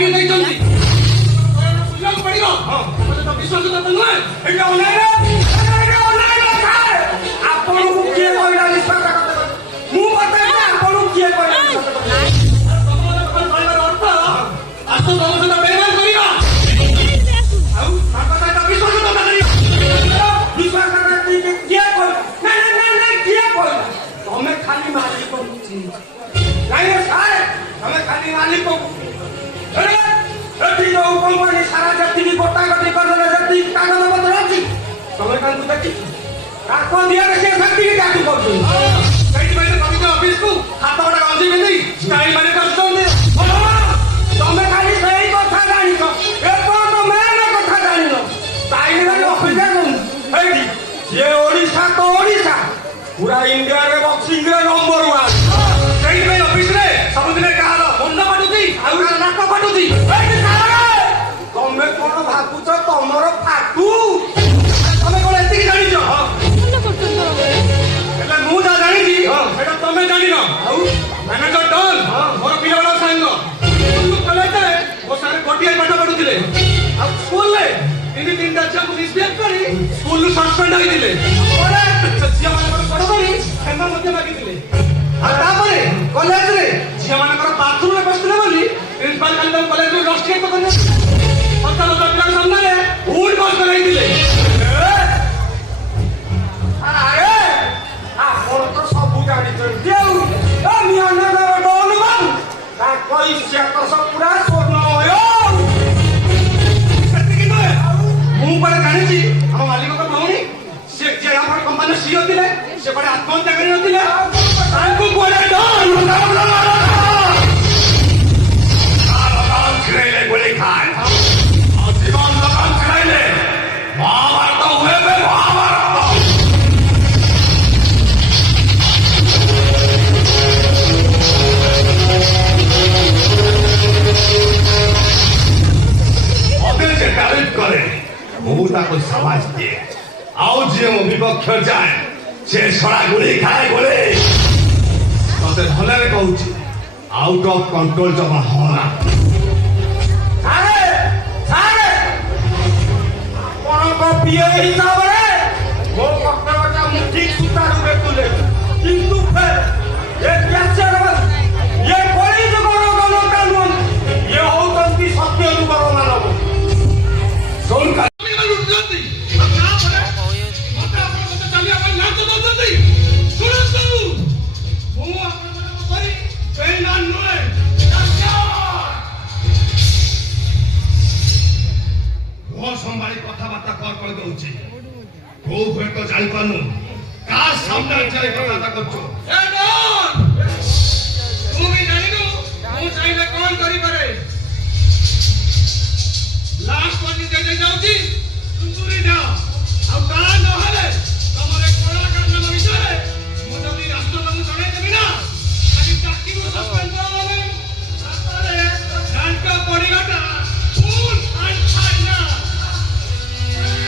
ଚାକିରି ଦେଇଛନ୍ତି ବୁଝିବାକୁ ପଡିବ। ତ ବିଶ୍ୱାସ ତ ନୁହେଁ ଏଇଟା ଅନାଇଲେ ଆପଣଙ୍କୁ କିଏ କହିଲା ବିଶ୍ୱାସ କଥା? ମୁଁ ପଚାରିଲି ଆପଣଙ୍କୁ କିଏ କହିଲା କହିବାର ଅର୍ଥ ଆସ ତମ ସହିତ ବେଇମାନ କରିବା ଆଉ ତାଙ୍କ ସହିତ ବିଶ୍ୱାସଘାତ କରିବା। ବିଶ୍ୱାସ କିଏ କହିଲା? ନା କିଏ କହିଲା? ତମେ ଖାଲି ମାଲିକ ନାଇଁ ସାର୍, ତମେ ଖାଲି ମାଲିକ ଏଠି ଯୋଉ କମ୍ପାନୀ ସାରା ଯେତିକି ଗୋଟାଗଟି କରିଦେଲେ ଯେତିକି କାଗଜ ପତ୍ର ଅଛି ତମେ ତାଙ୍କୁ ଦେଖି ତାଙ୍କ ଦିହରେ ସେ ସେତିକି ଚାକିରି କରୁଛନ୍ତି। ସେଇଥିପାଇଁ କବିତା ଅଫିସକୁ ହାତ ଗୋଟା ଗଞ୍ଜି ପିନ୍ଧି ଷ୍ଟାଇଲ ମାନେ କରୁଛନ୍ତି। ତମେ ଖାଲି ସେଇ କଥା ଜାଣିଛ, ଏପର୍ଯ୍ୟନ୍ତ ମେନ କଥା ଜାଣିନ। ଷ୍ଟାଇଲ ଅପେକ୍ଷା କରୁନି ଏଇଠି ସିଏ ଓଡ଼ିଶା ତ ଓଡ଼ିଶା, ପୁରା ଇଣ୍ଡିଆରେ ବକ୍ସିଂରେ ନମ୍ବର ୱାନ୍। ସେଇଥିପାଇଁ ଅଫିସରେ ସବୁଦିନ କାହାର ମୁଣ୍ଡ ଫାଟୁଛି ଆଉ କାହାର ନାକ ଫାଟୁଛି। ତମେ କଣ ଭାବୁଛ ତମର ଫାଟୁ? ତମେ କଣ ଏତିକି ଜାଣିଛ? ହେଲେ ମୁଁ ଯାହା ଜାଣିଛି ସେଇଟା ତମେ ଜାଣିନ। ଆଉ ମ୍ୟାନେଜର ଡନ୍ ମୋର ପିଲାବେଳ ସାଙ୍ଗ କଲେଜରେ ମୋ ସାଙ୍ଗରେ ଗୋଟିଏ ପାଠ ପଢୁଥିଲେ। ଆଉ ସ୍କୁଲରେ ତିନିଟା ଝିଅକୁ ମିସବିହେଭ୍ କରି ସ୍କୁଲରୁ ସସ୍ପେଣ୍ଡ ହୋଇଥିଲେ। ଝିଅମାନଙ୍କର ବଡ କରି କ୍ଷମା ମଧ୍ୟ ମାଗିଥିଲେ। ଆଉ ତାପରେ କଲେଜରେ ଝିଅମାନଙ୍କର ବାଥରୁମରେ ବସିଥିଲେ ବୋଲି ପ୍ରିନ୍ସିପାଲ କାଲି ତାଙ୍କୁ କଲେଜରୁ ରଷ୍ଟିକେଟ୍ କରିଥିଲେ। ସକାଳ ପିଲାଙ୍କ ସାମ୍ନାରେ ଉଡ୍ ବସ୍ କରାଇଥିଲେ। ଆପଣ ତ ସବୁ ଜାଣିଛନ୍ତି ଆଉ ତାଙ୍କ ଇତିହାସ ପୁରା ସ୍ୱର୍ଣ୍ଣମୟ। ସେତିକି ନୁହେଁ, ମୁଁ କୁଆଡେ ଜାଣିଛି ଆମ ମାଲିକଙ୍କ ଭଉଣୀ ସେ ଯିଏ ଆମର କମ୍ପାନୀର ସିଓ ଥିଲେ ସେ କୁଆଡେ ଆତ୍ମହତ୍ୟା କରିନଥିଲେ। ତାଙ୍କୁ କୁଆଡେ ଛିଡ଼େଇଲେ ଗୁଳି ଖାଏ ଆଉ ଜୀବନ ଦୋକାନ ଛିଡ଼ାଇଲେ ମହାଭାରତ ହୁଏ ବେ ମହାଭାରତ। ଅବେ ଯେ ତାରିଫ କରେ ମୁଁ ତାକୁ ସାବାସ ଦିଏ, ଆଉ ଯିଏ ମୋ ବିପକ୍ଷ ଯାଏ ସେ ଶଳା ଗୁଳି ଖାଏ ଗୁଳି। ତତେ ଭଲରେ କହୁଛି ଆଉଟ ଅଫ କଣ୍ଟ୍ରୋଲ ଜମା ହନା। ଆପଣଙ୍କ ପିଏ ହିସାବରେ ମୋ କର୍ତ୍ତବ୍ୟଟା ମୁଁ ଠିକ ସୂତାରୁ ତୁଲେ, କିନ୍ତୁ ଇଏ କଳି ଯୁଗର ଜନତା ନୁହନ୍ତି, ଇଏ ହଉଛନ୍ତି ସତ୍ୟ ଯୁଗର ମାନବ। ସମ୍ଭାଳି କଥାବାର୍ତ୍ତା କର କରି ଦଉଛି। କୋଉ ହୁଏତ ଜାଣିପାରୁନୁ କାହା ସାମ୍ନାରେ ଯାଇ କଥାବାର୍ତ୍ତା କରୁଛୁ। ତୁ ବି ଜାଣିନୁ ମୁଁ ଚାହିଁଲେ କଣ କରିପାରେ।